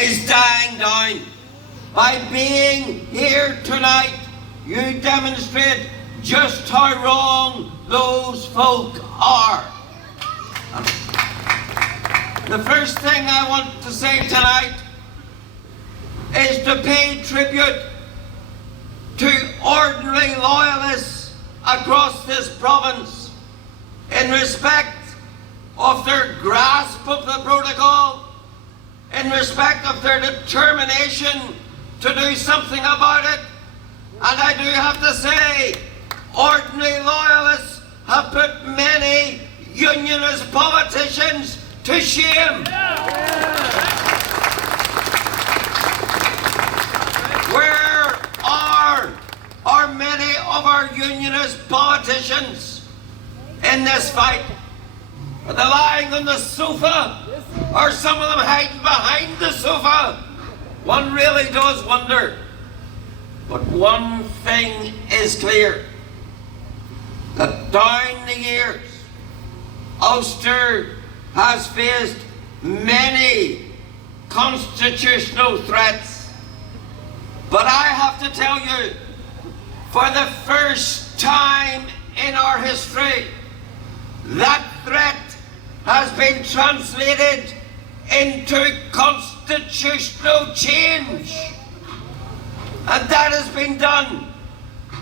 is dying down. By being here tonight, you demonstrate just how wrong those folk are. The first thing I want to say tonight is to pay tribute to ordinary loyalists across this province in respect of their grasp of the protocol, in respect of their determination to do something about it. And I do have to say, ordinary loyalists have put many unionist politicians to shame. Where are many of our unionist politicians in this fight? Are they lying on the sofa? Or some of them hiding behind the sofa? One really does wonder. But one thing is clear, that down the years, Ulster has faced many constitutional threats. But I have to tell you, for the first time in our history, that threat has been translated into constitutional change. And that has been done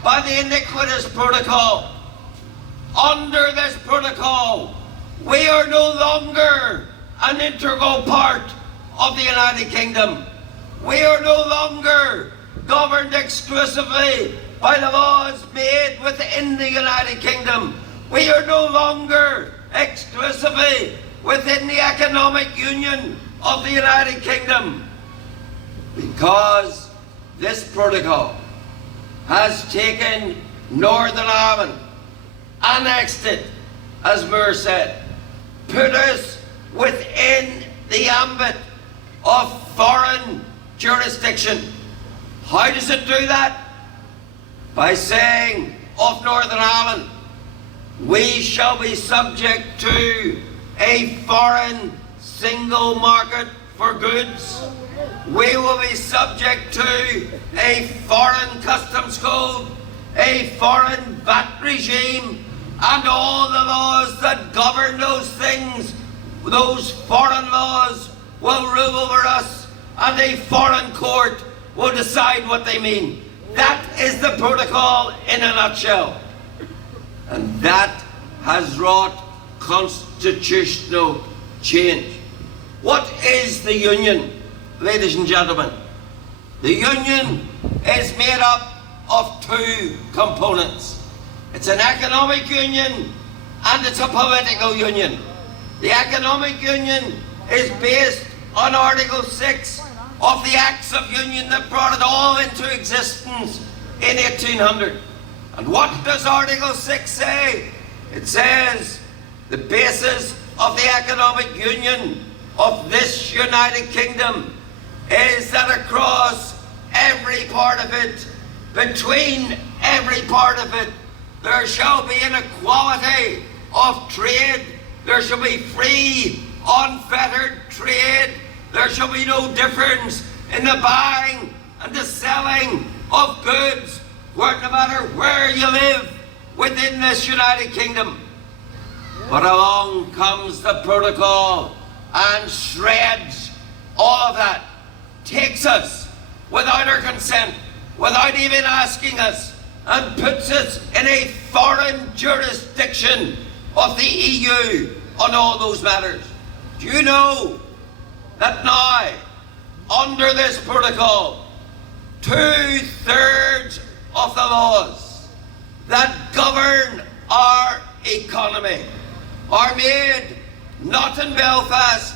by the iniquitous protocol. Under this protocol, we are no longer an integral part of the United Kingdom. We are no longer governed exclusively by the laws made within the United Kingdom. We are no longer exclusively within the economic union of the United Kingdom, because this protocol has taken Northern Ireland, annexed it, as Moore said, put us within the ambit of foreign jurisdiction. How does it do that? By saying of Northern Ireland, we shall be subject to a foreign single market for goods. We will be subject to a foreign customs code, a foreign VAT regime, and all the laws that govern those things. Those foreign laws will rule over us, and a foreign court will decide what they mean. That is the protocol in a nutshell. And that has wrought constitutional change. What is the Union, ladies and gentlemen? The Union is made up of two components. It's an economic union and it's a political union. The economic union is based on Article 6 of the Acts of Union that brought it all into existence in 1800. And what does Article 6 say? It says the basis of the economic union of this United Kingdom is that across every part of it, between every part of it, there shall be an equality of trade. There shall be free, unfettered trade. There shall be no difference in the buying and the selling of goods, no matter where you live within this United Kingdom. But along comes the protocol and shreds all of that, takes us without our consent, without even asking us, and puts us in a foreign jurisdiction of the EU on all those matters. Do you know that now, under this protocol, 2/3 of the laws that govern our economy are made not in Belfast,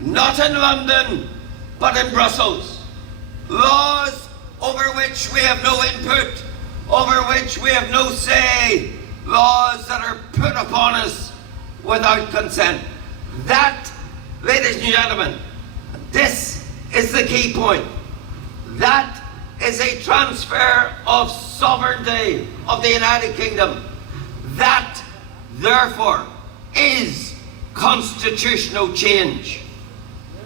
not in London, but in Brussels. Laws over which we have no input, over which we have no say, laws that are put upon us without consent. That, ladies and gentlemen, this is the key point. That is a transfer of sovereignty of the United Kingdom. That, therefore, is constitutional change.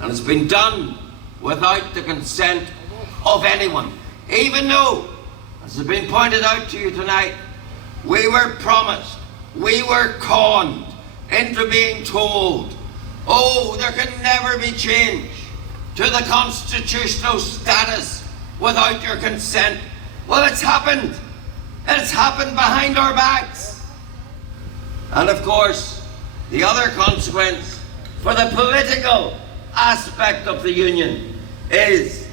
And it's been done without the consent of anyone. Even though, as has been pointed out to you tonight, we were promised, we were conned into being told, oh, there can never be change to the constitutional status without your consent. Well, it's happened. It's happened behind our backs. And of course, the other consequence for the political aspect of the union is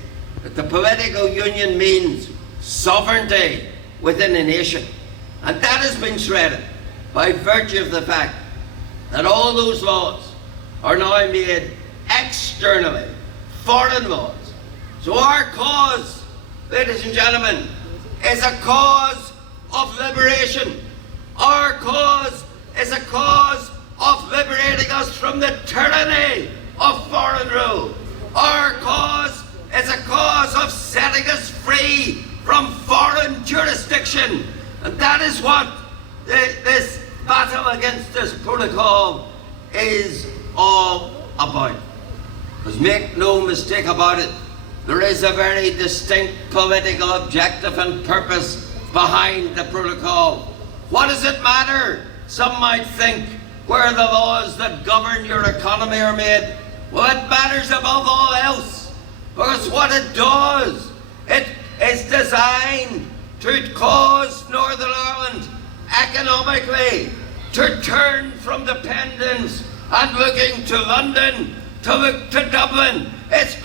that the political union means sovereignty within a nation. And that has been shredded by virtue of the fact that all those laws are now made externally, foreign laws. So our cause, ladies and gentlemen, is a cause of liberation. Our cause is a cause of liberating us from the tyranny of foreign rule. Our cause is a cause of setting us free from foreign jurisdiction. And that is what this battle against this protocol is all about. Because make no mistake about it, there is a very distinct political objective and purpose behind the protocol. What does it matter, some might think, where the laws that govern your economy are made? Well, it matters above all else, because what it does, it is designed to cause Northern Ireland economically to turn from dependence and looking to London to look to Dublin. It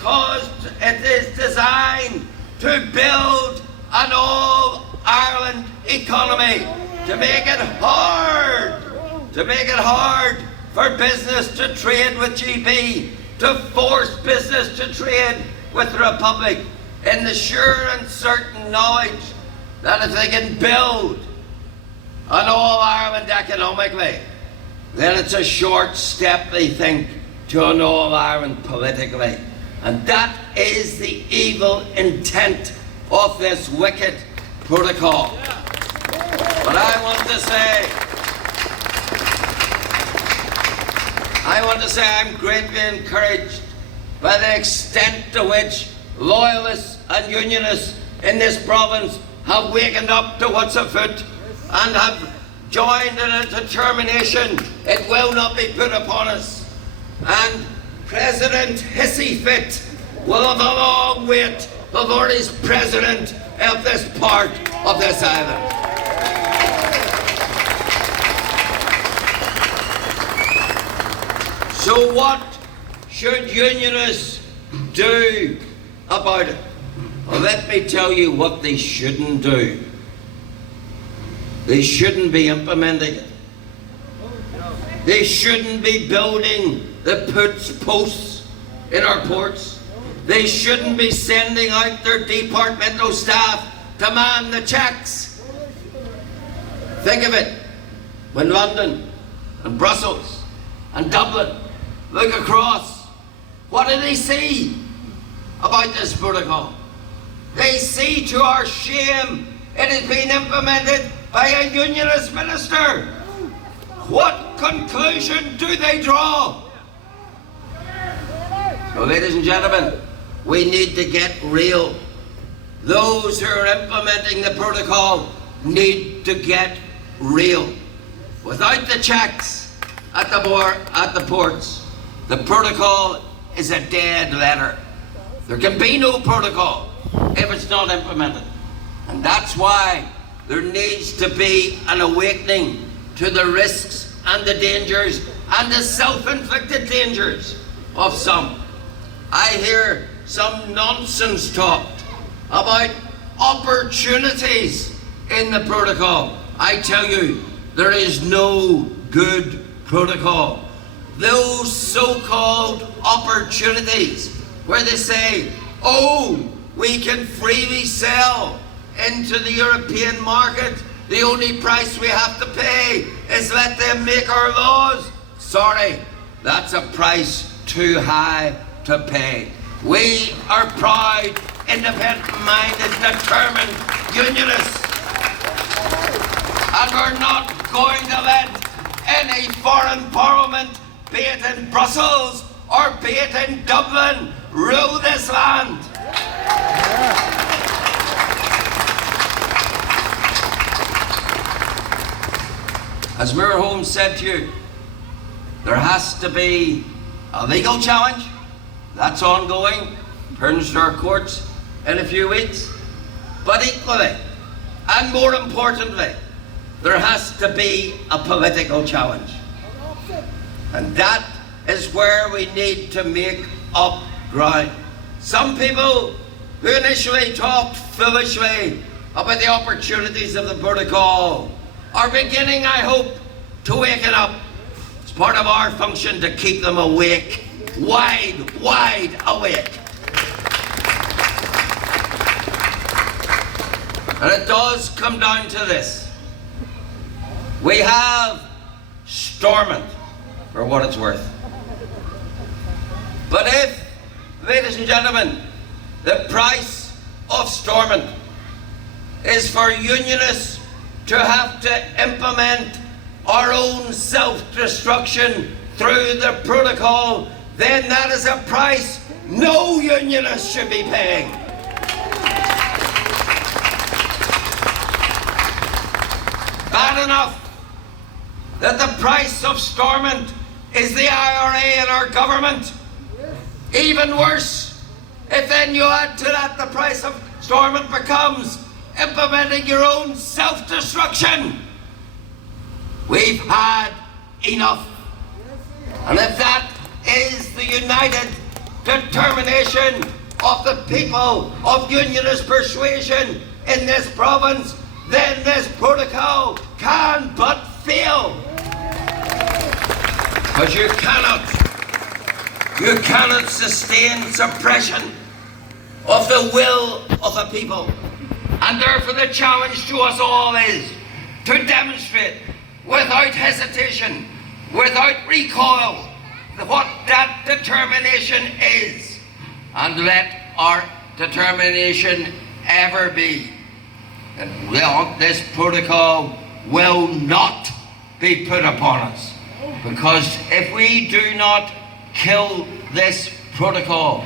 is designed to build an all-Ireland economy, to make it hard for business to trade with GB, to force business to trade with the Republic, in the sure and certain knowledge that if they can build an all-Ireland economically, then it's a short step, they think, to an all-Ireland politically. And that is the evil intent of this wicked protocol. But I want to say I'm greatly encouraged by the extent to which loyalists and unionists in this province have wakened up to what's afoot and have joined in a determination it will not be put upon us. And President Hissy Fit will have a long wait before he's president of this part of this island. So what should unionists do about it? Well, let me tell you what they shouldn't do. They shouldn't be implementing it. They shouldn't be building the posts in our ports. They shouldn't be sending out their departmental staff to man the checks. Think of it. When London and Brussels and Dublin look across, what do they see about this protocol? They see, to our shame, it has been implemented by a unionist minister. What conclusion do they draw? So, ladies and gentlemen, we need to get real. Those who are implementing the protocol need to get real. Without the checks at the ports, the protocol is a dead letter. There can be no protocol if it's not implemented. And that's why there needs to be an awakening to the risks and the dangers and the self-inflicted dangers of some. I hear some nonsense talked about opportunities in the protocol. I tell you, there is no good protocol. Those so-called opportunities where they say, oh, we can freely sell into the European market. The only price we have to pay is let them make our laws. Sorry, that's a price too high to pay. We are proud, independent-minded, determined unionists. And we're not going to let any foreign parliament, be it in Brussels or be it in Dublin rule this land. As Mayor Holmes said to you, there has to be a legal challenge. That's ongoing. Turns to our courts in a few weeks. But equally, and more importantly, there has to be a political challenge. And that is where we need to make up ground. Some people who initially talked foolishly about the opportunities of the protocol are beginning, I hope, to waken up. It's part of our function to keep them awake, wide awake. And it does come down to this. We have Stormont, for what it's worth. But if, ladies and gentlemen, the price of Stormont is for unionists to have to implement our own self-destruction through the protocol, then that is a price no unionist should be paying. Bad enough that the price of Stormont is the IRA and our government. Even worse, if then you add to that the price of Stormont becomes implementing your own self-destruction. We've had enough. And if that is the united determination of the people of unionist persuasion in this province, then this protocol can but fail. Because you cannot sustain suppression of the will of the people. And therefore the challenge to us all is to demonstrate without hesitation, without recoil, what that determination is. And let our determination ever be that this protocol will not be put upon us. Because if we do not kill this protocol,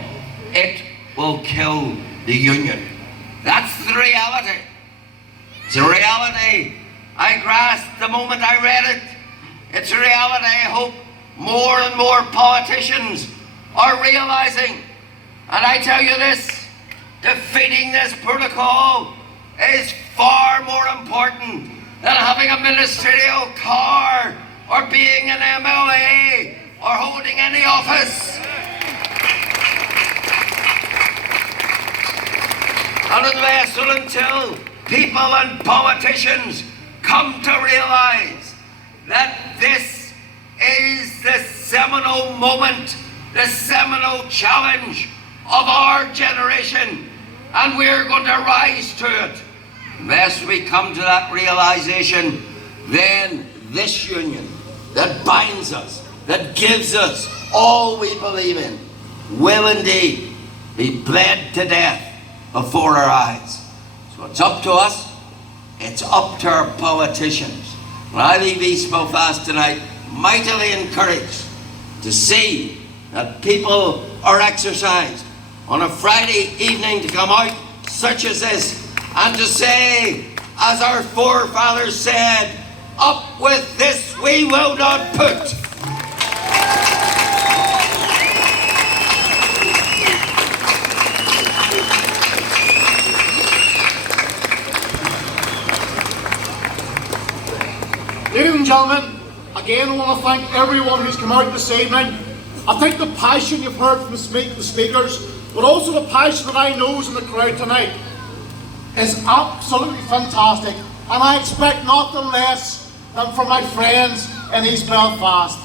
it will kill the union. That's the reality. It's a reality I grasped the moment I read it. It's a reality I hope more and more politicians are realizing. And I tell you this, defeating this protocol is far more important than having a ministerial car or being an MLA or holding any office. And unless or until people and politicians come to realize that this is the seminal moment, the seminal challenge of our generation, and we're going to rise to it. Unless we come to that realization, then this union that binds us, that gives us all we believe in, will indeed be bled to death before our eyes. So it's up to us, it's up to our politicians. When I leave East Belfast tonight, mightily encouraged to see that people are exercised on a Friday evening to come out such as this and to say, as our forefathers said, up with this we will not put. Ladies and gentlemen, again I want to thank everyone who's come out this evening. I think the passion you've heard from the speakers, but also the passion that I know is in the crowd tonight, is absolutely fantastic. And I expect nothing less than from my friends in East Belfast.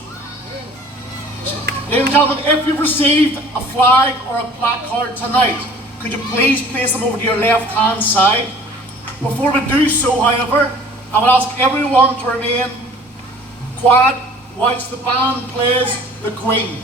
Ladies and gentlemen, if you've received a flag or a placard tonight, could you please place them over to your left-hand side? Before we do so, however, I would ask everyone to remain quiet whilst the band plays the Queen.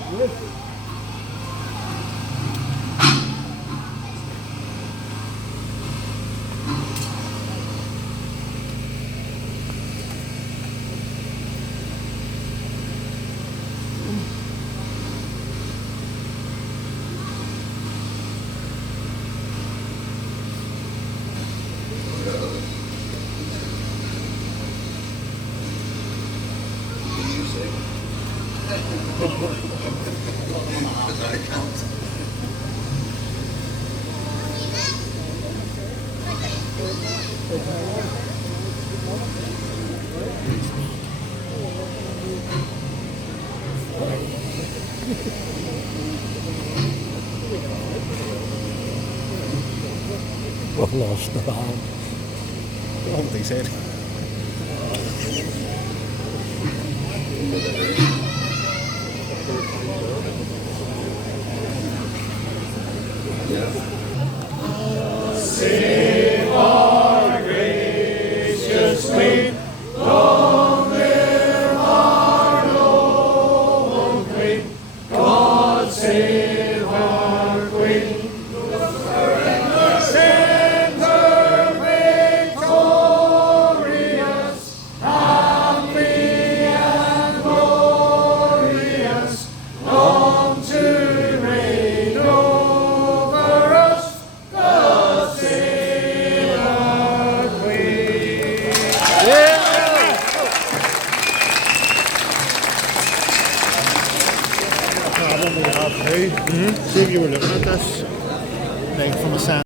We've lost the band. What have they said? Save our gracious Queen, long live our noble Queen. God save our Queen. Send her victorious, happy and glorious, long to reign over us. God save our Queen. See if you were looking at this, like from a